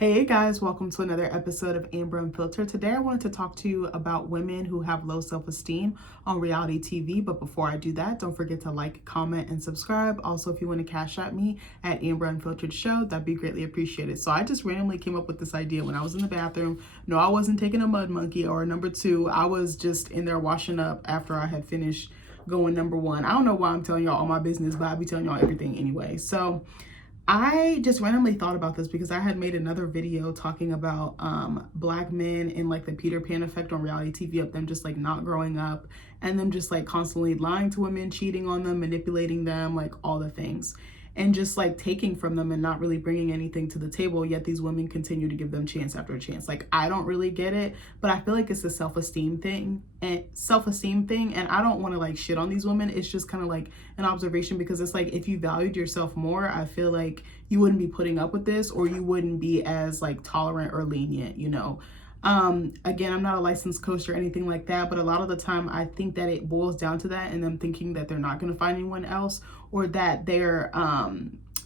Hey guys, welcome to another episode of Amber Unfiltered. Today I wanted to talk to you about women who have low self-esteem on reality TV. But before I do that, don't forget to like, comment, and subscribe. Also, if you want to cash at me at AmberUnfilteredShow, that'd be greatly appreciated. So I just randomly came up with this idea when I was in the bathroom. No, I wasn't taking a mud monkey or number two. I was just in there washing up after I had finished going number one. I don't know why I'm telling y'all all my business, but I'll be telling y'all everything anyway. So I just randomly thought about this because I had made another video talking about black men and like the Peter Pan effect on reality TV of them just like not growing up and them just like constantly lying to women, cheating on them, manipulating them, like all the things, and just like taking from them and not really bringing anything to the table, yet these women continue to give them chance after chance. Like, I don't really get it, but I feel like it's a self-esteem thing and I don't want to like shit on these women. It's just kind of like an observation, because it's like, if you valued yourself more, I feel like you wouldn't be putting up with this, or you wouldn't be as like tolerant or lenient, you know. Again, I'm not a licensed coach or anything like that, but a lot of the time I think that it boils down to that, and them thinking that they're not going to find anyone else, or that they're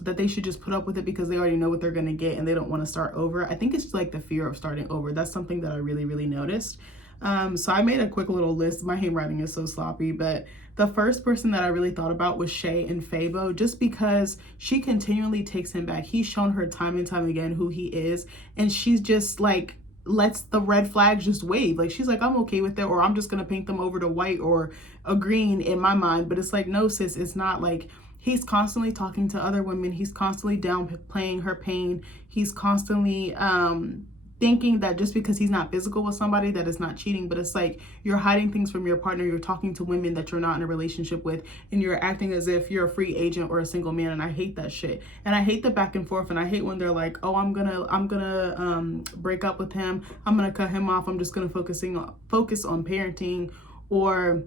that they should just put up with it because they already know what they're going to get and they don't want to start over. I think it's like the fear of starting over. That's something that I really noticed. So I made a quick little list. My handwriting is so sloppy, but the first person that I really thought about was Shay and Fabo, just because she continually takes him back. He's shown her time and time again who he is, and she's just like lets the red flags just wave. Like, she's like, I'm okay with it, or I'm just gonna paint them over to white or a green in my mind. But it's like, no sis, it's not. Like, he's constantly talking to other women, he's constantly downplaying her pain, he's constantly thinking that just because he's not physical with somebody that is not cheating. But it's like, you're hiding things from your partner, you're talking to women that you're not in a relationship with, and you're acting as if you're a free agent or a single man. And I hate that shit, and I hate the back and forth, and I hate when they're like, oh, I'm gonna break up with him, I'm gonna cut him off, I'm just gonna focus on parenting, or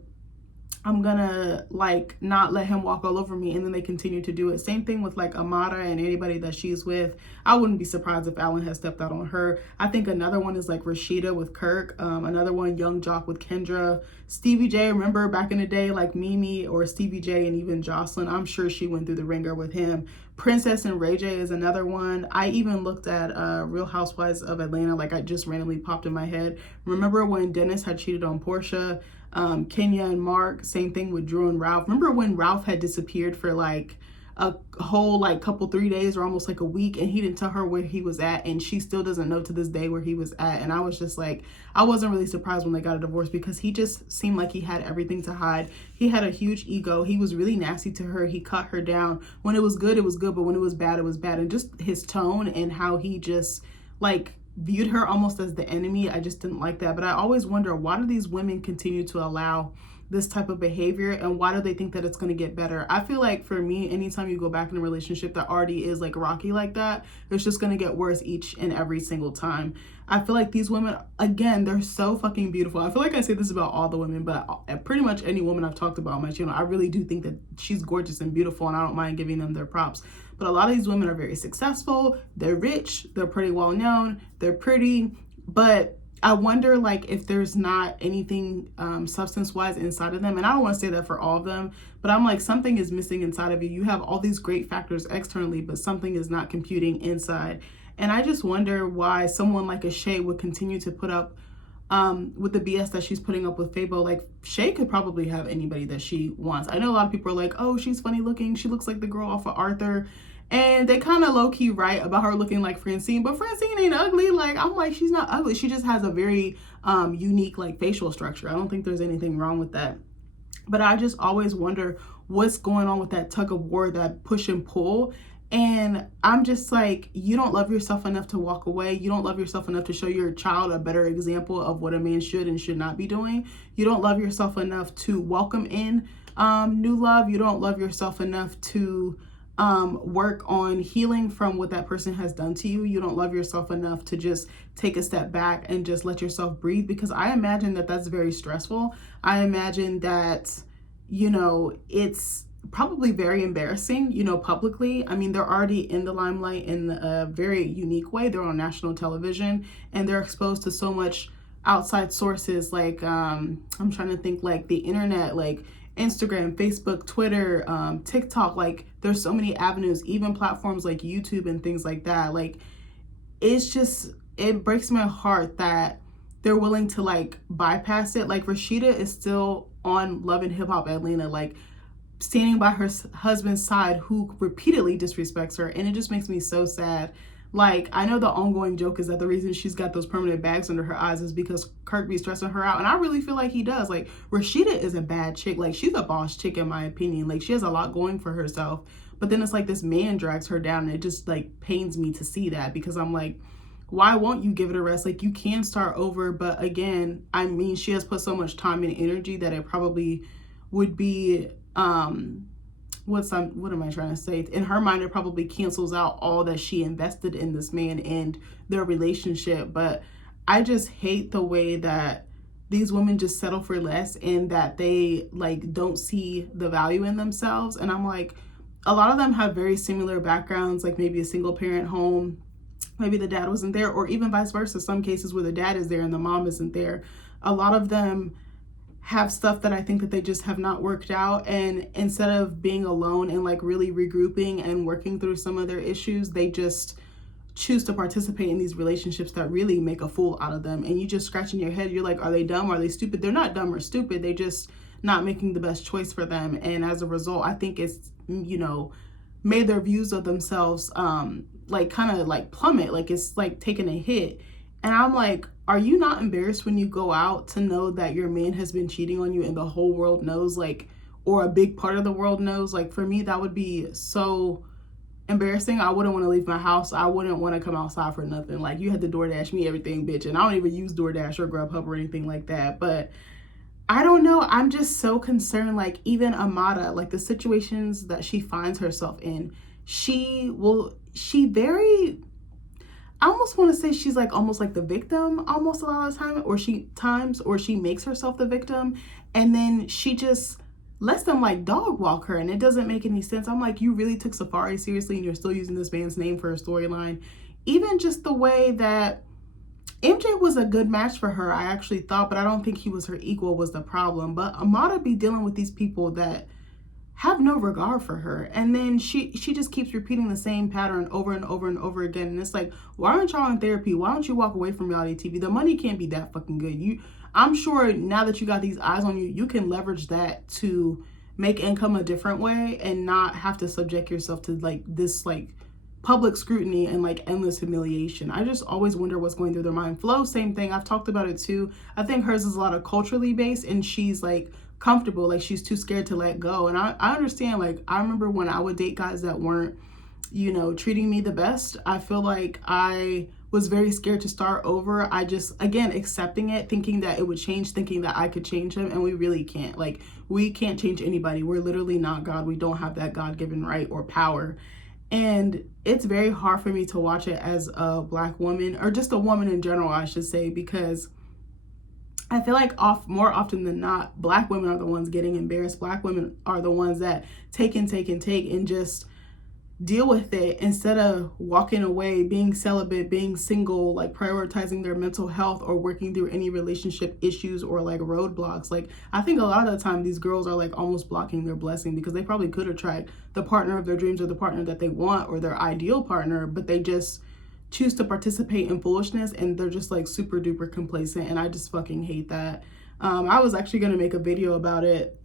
I'm gonna like not let him walk all over me, and then they continue to do it. Same thing with like Amada and anybody that she's with. I wouldn't be surprised if Alan has stepped out on her. I think another one is like Rashida with Kirk, another one Young Jock with Kendra, Stevie J. Remember back in the day, like Mimi or Stevie J, and even Jocelyn, I'm sure she went through the ringer with him. Princess and Ray J is another one. I even looked at Real Housewives of Atlanta, like I just randomly popped in my head. Remember when Dennis had cheated on Portia? Kenya and Mark, same thing with Drew and Ralph. Remember when Ralph had disappeared for like a whole like couple 3 days or almost like a week, and he didn't tell her where he was at, and she still doesn't know to this day where he was at. And I was just like, I wasn't really surprised when they got a divorce, because he just seemed like he had everything to hide. He had a huge ego. He was really nasty to her. He cut her down. When it was good, but when it was bad, it was bad. And just his tone and how he just like viewed her almost as the enemy, I just didn't like that. But I always wonder, why do these women continue to allow this type of behavior, and why do they think that it's going to get better? I feel like for me, anytime you go back in a relationship that already is like rocky like that, it's just going to get worse each and every single time. I feel like these women, again, they're so fucking beautiful. I feel like I say this about all the women, but pretty much any woman I've talked about on my channel, I really do think that she's gorgeous and beautiful, and I don't mind giving them their props. But a lot of these women are very successful, they're rich, they're pretty well known, they're pretty, but I wonder like if there's not anything substance-wise inside of them. And I don't want to say that for all of them, but I'm like, something is missing inside of you. You have all these great factors externally, but something is not computing inside. And I just wonder why someone like a Shay would continue to put up with the BS that she's putting up with Fabo. Like, Shay could probably have anybody that she wants. I know a lot of people are like, oh, she's funny looking, she looks like the girl off of Arthur. And they kind of low-key right about her looking like Francine, but Francine ain't ugly. Like, I'm like, she's not ugly. She just has a very unique like facial structure. I don't think there's anything wrong with that. But I just always wonder what's going on with that tug of war, that push and pull. And I'm just like, you don't love yourself enough to walk away. You don't love yourself enough to show your child a better example of what a man should and should not be doing. You don't love yourself enough to welcome in new love. You don't love yourself enough to work on healing from what that person has done to you. You don't love yourself enough to just take a step back and just let yourself breathe, because I imagine that that's very stressful. I imagine that, you know, it's probably very embarrassing, you know, publicly. I mean, they're already in the limelight in a very unique way. They're on national television, and they're exposed to so much outside sources, like I'm trying to think, like the internet, like Instagram, Facebook, Twitter, TikTok. Like, there's so many avenues, even platforms like YouTube and things like that. Like, it's just, it breaks my heart that they're willing to like bypass it. Like Rashida is still on Love and Hip Hop Atlanta, like standing by her husband's side, who repeatedly disrespects her, and it just makes me so sad. Like, I know the ongoing joke is that the reason she's got those permanent bags under her eyes is because Kirk be stressing her out, and I really feel like he does. Like, Rashida is a bad chick. Like, she's a boss chick in my opinion. Like, she has a lot going for herself, but then it's like this man drags her down, and it just like pains me to see that, because I'm like, why won't you give it a rest? Like, you can start over, but again, I mean, she has put so much time and energy that it probably would be what am I trying to say? In her mind, it probably cancels out all that she invested in this man and their relationship. But I just hate the way that these women just settle for less, and that they like don't see the value in themselves. And I'm like, a lot of them have very similar backgrounds, like maybe a single parent home, maybe the dad wasn't there, or even vice versa, some cases where the dad is there and the mom isn't there. A lot of them have stuff that I think that they just have not worked out, and instead of being alone and like really regrouping and working through some of their issues, they just choose to participate in these relationships that really make a fool out of them. And you just scratching your head, you're like, are they dumb? Are they stupid? They're not dumb or stupid, they just not making the best choice for them. And as a result, I think it's, you know, made their views of themselves like kind of like plummet, like it's like taking a hit. And I'm like, are you not embarrassed when you go out to know that your man has been cheating on you and the whole world knows, like, or a big part of the world knows? Like, for me, that would be so embarrassing. I wouldn't want to leave my house. I wouldn't want to come outside for nothing. Like, you had to DoorDash me everything, bitch. And I don't even use DoorDash or Grubhub or anything like that. But I don't know. I'm just so concerned. Like, even Amada, like the situations that she finds herself in, I almost want to say she's like almost like the victim almost a lot of the time, or she makes herself the victim, and then she just lets them like dog walk her, and it doesn't make any sense. I'm like, you really took Safari seriously and you're still using this man's name for a storyline. Even just the way that MJ was a good match for her, I actually thought, but I don't think he was her equal was the problem. But Amada be dealing with these people that have no regard for her, and then she just keeps repeating the same pattern over and over and over again. And it's like, why aren't y'all in therapy? Why don't you walk away from reality TV? The money can't be that fucking good. I'm sure now that you got these eyes on you, you can leverage that to make income a different way and not have to subject yourself to like this like public scrutiny and like endless humiliation. I just always wonder what's going through their mind. Flo, same thing. I've talked about it too. I think hers is a lot of culturally based, and she's like comfortable, like she's too scared to let go. And I understand. Like, I remember when I would date guys that weren't, you know, treating me the best, I feel like I was very scared to start over. I just, again, accepting it, thinking that it would change, thinking that I could change him, and we really can't. Like, we can't change anybody. We're literally not God. We don't have that God-given right or power. And it's very hard for me to watch it as a Black woman, or just a woman in general, I should say, because I feel like more often than not, Black women are the ones getting embarrassed. Black women are the ones that take and just deal with it instead of walking away, being celibate, being single, like prioritizing their mental health or working through any relationship issues or like roadblocks. Like, I think a lot of the time these girls are like almost blocking their blessing, because they probably could attract the partner of their dreams or the partner that they want or their ideal partner, but they just choose to participate in foolishness, and they're just like super duper complacent, and I just fucking hate that. I was actually gonna make a video about it.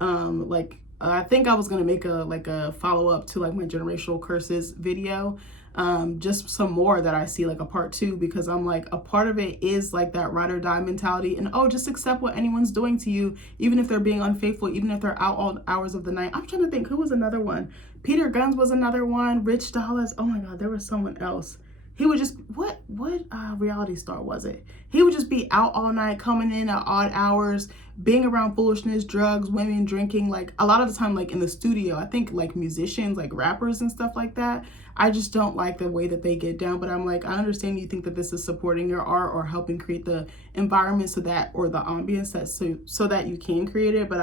I think I was gonna make a follow-up to like my generational curses video, just some more that I see, like a part 2, because I'm like, a part of it is like that ride or die mentality, and just accept what anyone's doing to you, even if they're being unfaithful, even if they're out all hours of the night. I'm trying to think, who was another one? Peter Guns was another one. Rich Dollaz. Oh my God, there was someone else. He would just, what reality star was it? He would just be out all night, coming in at odd hours, being around foolishness, drugs, women, drinking. Like, a lot of the time, like in the studio, I think like musicians, like rappers and stuff like that, I just don't like the way that they get down. But I'm like, I understand you think that this is supporting your art or helping create the environment so that, or the ambience that so that you can create it. But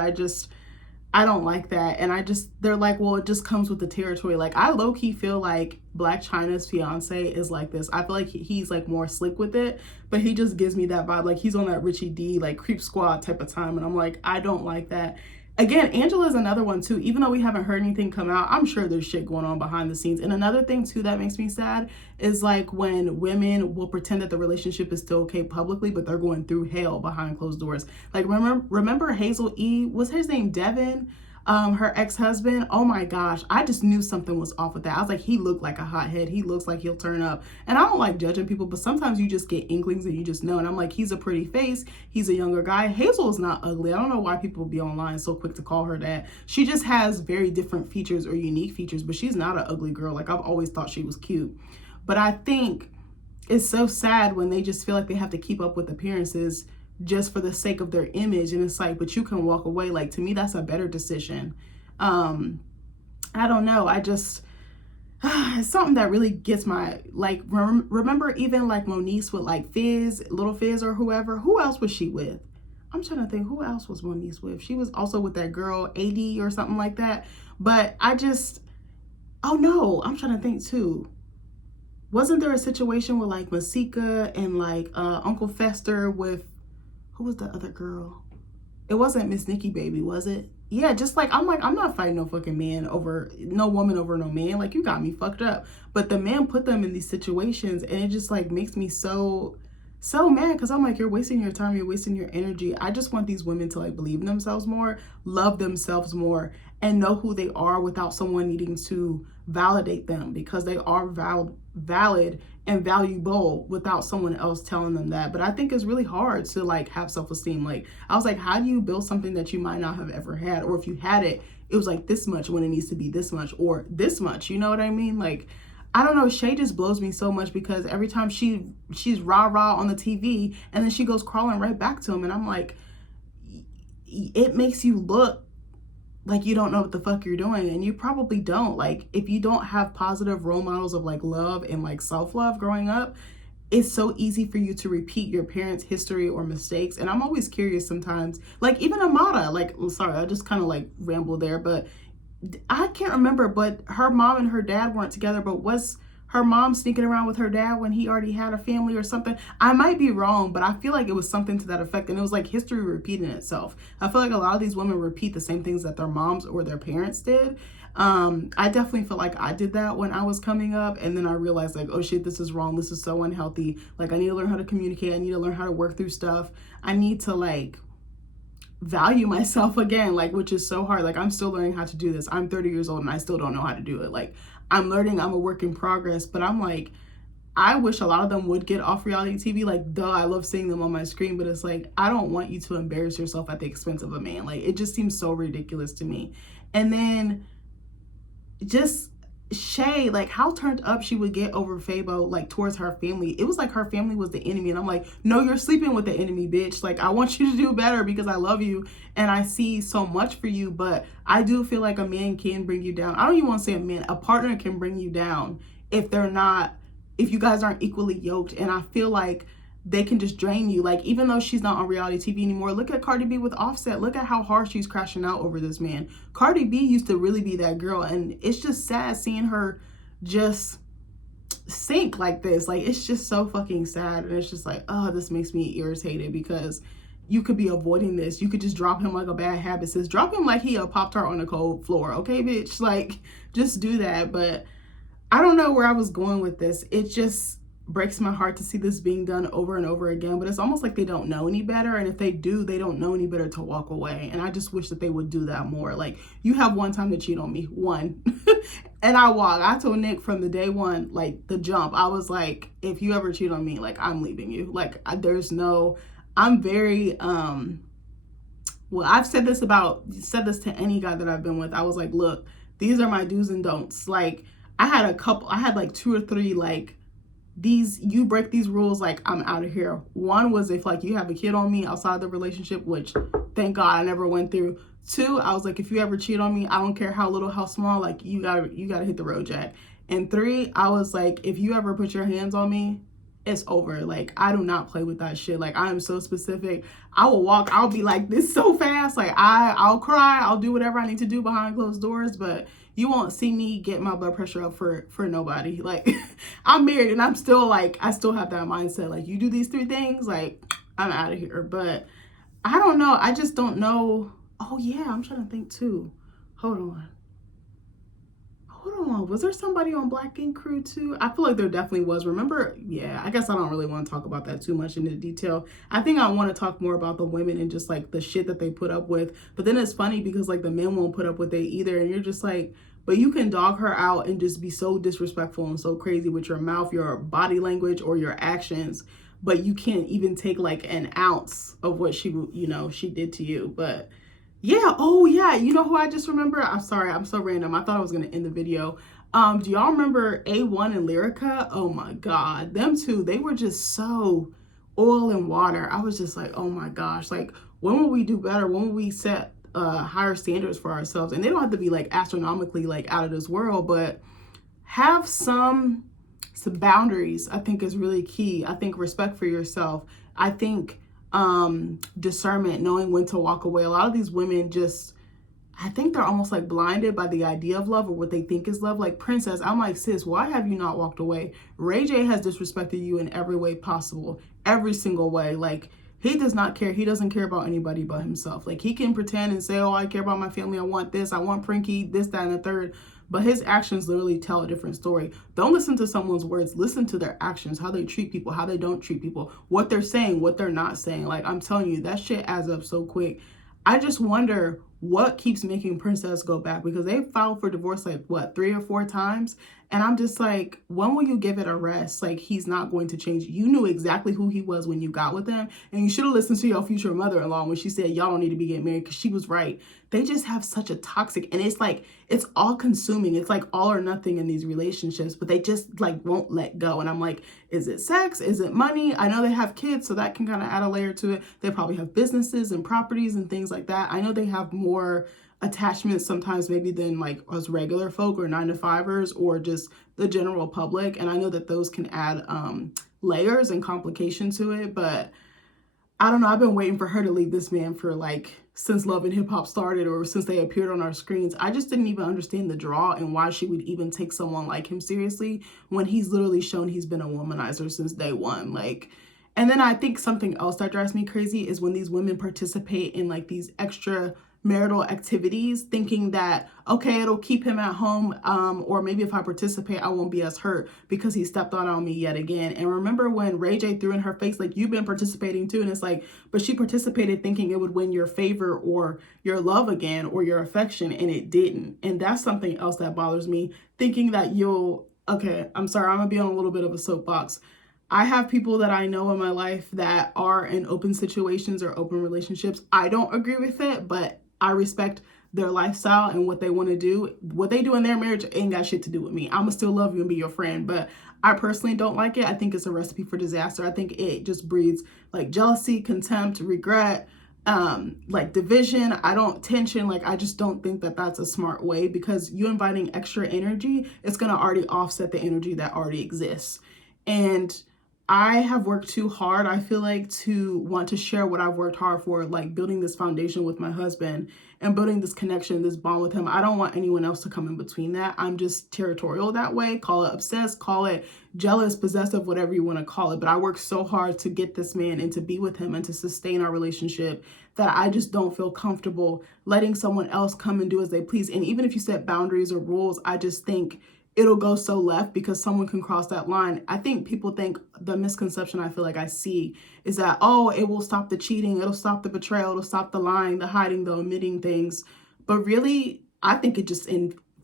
I don't like that. And they're like, well, it just comes with the territory. Like, I low-key feel like Black China's fiance is like this. I feel like he's like more slick with it, but he just gives me that vibe. Like, he's on that Richie D, like Creep Squad type of time. And I'm like, I don't like that. again, Angela's another one too. Even though we haven't heard anything come out, I'm sure there's shit going on behind the scenes. And another thing too that makes me sad is like when women will pretend that the relationship is still okay publicly, but they're going through hell behind closed doors. Like remember Hazel E? Was his name Devin? Her ex-husband. Oh my gosh, I just knew something was off with that. I was like, he looked like a hothead. He looks like he'll turn up. And I don't like judging people, but sometimes you just get inklings and you just know. And I'm like, he's a pretty face. He's a younger guy. Hazel is not ugly. I don't know why people be online so quick to call her that. She just has very different features or unique features, but she's not an ugly girl. Like, I've always thought she was cute. But I think it's so sad when they just feel like they have to keep up with appearances just for the sake of their image. And it's like, but you can walk away. Like, to me, that's a better decision. I don't know. I just, it's something that really gets my, like, remember even like Moniece with like Fizz, Little Fizz or whoever. Who else was she with? I'm trying to think, who else was Moniece with? She was also with that girl, AD or something like that. But I just, oh no, I'm trying to think too. Wasn't there a situation with like Masika and like Uncle Fester with, who was the other girl? It wasn't Miss Nikki Baby, was it? Yeah, just like, I'm not fighting no fucking man over, no woman over no man. Like, you got me fucked up. But the man put them in these situations, and it just like makes me so mad, because I'm like, you're wasting your time, you're wasting your energy. I just want these women to like believe in themselves more, love themselves more, and know who they are without someone needing to validate them, because they are valid and valuable without someone else telling them that. But I think it's really hard to like have self-esteem. Like, I was like, how do you build something that you might not have ever had? Or if you had it, it was like this much when it needs to be this much, or this much, you know what I mean? Like, I don't know, Shay just blows me so much, because every time she's rah-rah on the TV, and then she goes crawling right back to him, and I'm like, it makes you look like you don't know what the fuck you're doing, and you probably don't. Like, if you don't have positive role models of like love and like self-love growing up, it's so easy for you to repeat your parents' history or mistakes. And I'm always curious sometimes, like even Amada, like, sorry, I just kind of like rambled there, but I can't remember, but her mom and her dad weren't together, but was her mom sneaking around with her dad when he already had a family or something? I might be wrong, but I feel like it was something to that effect. And it was like history repeating itself. I feel like a lot of these women repeat the same things that their moms or their parents did. I definitely feel like I did that when I was coming up, and then I realized like, oh shit, this is wrong. This is so unhealthy. Like, I need to learn how to communicate. I need to learn how to work through stuff. I need to like value myself again, like, which is so hard. Like, I'm still learning how to do this. I'm 30 years old and I still don't know how to do it. Like, I'm learning, I'm a work in progress, but I'm like, I wish a lot of them would get off reality TV. Like, duh, I love seeing them on my screen, but it's like, I don't want you to embarrass yourself at the expense of a man. Like, it just seems so ridiculous to me. And then just Shay, like how turned up she would get over Fabo, like towards her family. It was like her family was the enemy. And I'm like, no, you're sleeping with the enemy, bitch. Like, I want you to do better because I love you and I see so much for you. But I do feel like a man can bring you down. I don't even want to say a man, a partner can bring you down if you guys aren't equally yoked. And I feel like they can just drain you. Like, even though she's not on reality TV anymore, look at Cardi B with Offset. Look at how hard she's crashing out over this man. Cardi B used to really be that girl, and it's just sad seeing her just sink like this. Like, it's just so fucking sad, and it's just like, oh, this makes me irritated, because you could be avoiding this. You could just drop him like a bad habit says. Drop him like he a Pop-Tart on a cold floor, okay, bitch? Like, just do that. But I don't know where I was going with this. It just breaks my heart to see this being done over and over again, but it's almost like they don't know any better, and if they do, they don't know any better to walk away. And I just wish that they would do that more. Like, you have one time to cheat on me, one. And I told Nick from the day one, like the jump, I was like, if you ever cheat on me, like, I'm leaving you. Like, I'm very well, I've said this to any guy that I've been with. I was like, look, these are my do's and don'ts. Like, I had like 2 or 3 like, you break these rules, like, I'm out of here. One was if like you have a kid on me outside the relationship, which thank God I never went through. 2, I was like, if you ever cheat on me, I don't care how little, how small, like, you gotta hit the road, Jack. And 3, I was like, if you ever put your hands on me, it's over. Like, I do not play with that shit. Like, I am so specific. I'll be like this so fast. Like, I'll cry, I'll do whatever I need to do behind closed doors, but you won't see me get my blood pressure up for nobody. Like, I'm married and I'm still like, I still have that mindset. Like, you do these 3 things, like, I'm out of here. But I don't know. I just don't know. Oh yeah, I'm trying to think too. Hold on. Hold on, was there somebody on Black Ink Crew too? I feel like there definitely was. Remember? Yeah, I guess I don't really want to talk about that too much into detail. I think I want to talk more about the women and just like the shit that they put up with. But then it's funny because like the men won't put up with it either. And you're just like, but you can dog her out and just be so disrespectful and so crazy with your mouth, your body language, or your actions. But you can't even take like an ounce of what she did to you. But yeah, oh yeah, you know who I just remember? I'm sorry, I'm so random. I thought I was gonna end the video. Do y'all remember A1 and Lyrica? Oh my God, them two, they were just so oil and water. I was just like, oh my gosh, like when will we do better? When will we set higher standards for ourselves? And they don't have to be like astronomically like out of this world, but have some boundaries. I think is really key. I think respect for yourself. I think discernment, knowing when to walk away. A lot of these women just, I think they're almost like blinded by the idea of love or what they think is love. Like Princess, I'm like, sis, why have you not walked away? Ray J has disrespected you in every way possible, every single way. Like he does not care. He doesn't care about anybody but himself. Like he can pretend and say, oh, I care about my family. I want this. I want Prinky, this, that, and the third. But his actions literally tell a different story. Don't listen to someone's words. Listen to their actions, how they treat people, how they don't treat people, what they're saying, what they're not saying. Like I'm telling you, that shit adds up so quick. I just wonder what keeps making Princess go back, because they filed for divorce like what, 3 or 4 times. And I'm just like, when will you give it a rest? Like he's not going to change. You knew exactly who he was when you got with him. And you should have listened to your future mother-in-law when she said, y'all don't need to be getting married, because she was right. They just have such a toxic, and it's like, it's all consuming. It's like all or nothing in these relationships, but they just like won't let go. And I'm like, is it sex? Is it money? I know they have kids, so that can kind of add a layer to it. They probably have businesses and properties and things like that. I know they have more attachments sometimes maybe than like us regular folk or 9-to-5ers or just the general public. And I know that those can add layers and complication to it, but I don't know. I've been waiting for her to leave this man for like since Love and Hip Hop started, or since they appeared on our screens. I just didn't even understand the draw and why she would even take someone like him seriously when he's literally shown he's been a womanizer since day one. Like, and then I think something else that drives me crazy is when these women participate in like these extra marital activities thinking that, okay, it'll keep him at home, or maybe if I participate I won't be as hurt because he stepped on me yet again. And remember when Ray J threw in her face like, you've been participating too, and it's like, but she participated thinking it would win your favor or your love again or your affection, and it didn't. And that's something else that bothers me, thinking that okay, I'm sorry, I'm gonna be on a little bit of a soapbox. I have people that I know in my life that are in open situations or open relationships. I don't agree with it, but I respect their lifestyle and what they want to do. What they do in their marriage ain't got shit to do with me. I'ma still love you and be your friend, but I personally don't like it. I think it's a recipe for disaster. I think it just breeds like jealousy, contempt, regret, like division. Tension. Like I just don't think that that's a smart way, because you inviting extra energy, it's gonna already offset the energy that already exists. And I have worked too hard, I feel like, to want to share what I've worked hard for, like building this foundation with my husband and building this connection, this bond with him. I don't want anyone else to come in between that. I'm just territorial that way. Call it obsessed, call it jealous, possessive, whatever you want to call it. But I worked so hard to get this man and to be with him and to sustain our relationship that I just don't feel comfortable letting someone else come and do as they please. And even if you set boundaries or rules, I just think it'll go so left because someone can cross that line. I think people think, the misconception I feel like I see is that, oh, it will stop the cheating, it'll stop the betrayal, it'll stop the lying, the hiding, the omitting things. But really, I think it just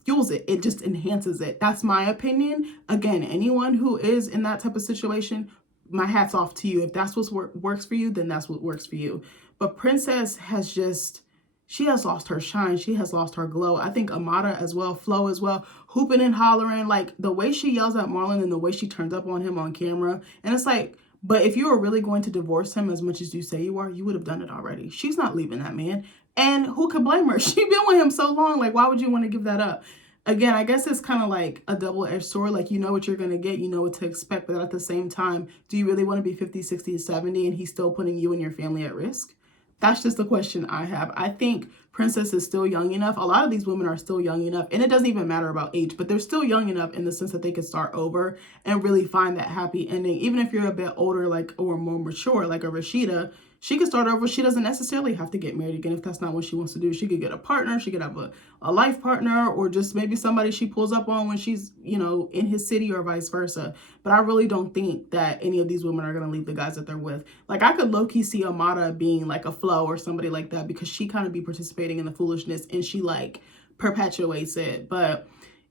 fuels it. It just enhances it. That's my opinion. Again, anyone who is in that type of situation, my hat's off to you. If that's what works for you, then that's what works for you. But Princess has just, she has lost her shine. She has lost her glow. I think Amada as well, Flo as well, hooping and hollering, like the way she yells at Marlon and the way she turns up on him on camera. And it's like, but if you were really going to divorce him as much as you say you are, you would have done it already. She's not leaving that man. And who could blame her? She's been with him so long. Like, why would you want to give that up? Again, I guess it's kind of like a double-edged sword. Like, you know what you're going to get, you know what to expect. But at the same time, do you really want to be 50, 60, 70 and he's still putting you and your family at risk? That's just the question I have. I think Princess is still young enough. A lot of these women are still young enough, and it doesn't even matter about age, but they're still young enough in the sense that they can start over and really find that happy ending. Even if you're a bit older, like, or more mature, like a Rashida, she could start over. She doesn't necessarily have to get married again if that's not what she wants to do. She could get a partner. She could have a life partner, or just maybe somebody she pulls up on when she's, you know, in his city, or vice versa. But I really don't think that any of these women are going to leave the guys that they're with. Like, I could low-key see Amada being like a Flo or somebody like that, because she kind of be participating in the foolishness and she like perpetuates it. But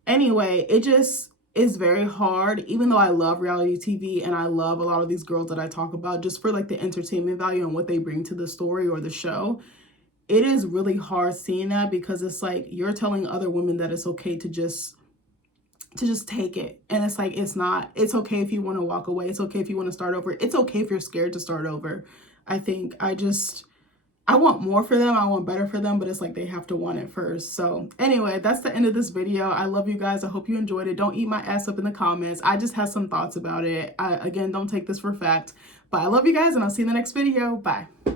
anyway, it just is very hard, even though I love reality TV and I love a lot of these girls that I talk about just for like the entertainment value and what they bring to the story or the show. It is really hard seeing that, because it's like you're telling other women that it's okay to just take it. And it's like, it's not. It's okay if you want to walk away. It's okay if you want to start over. It's okay if you're scared to start over. I think I want more for them. I want better for them, but it's like they have to want it first. So anyway, that's the end of this video. I love you guys. I hope you enjoyed it. Don't eat my ass up in the comments. I just have some thoughts about it. Again, don't take this for fact, but I love you guys, and I'll see you in the next video. Bye.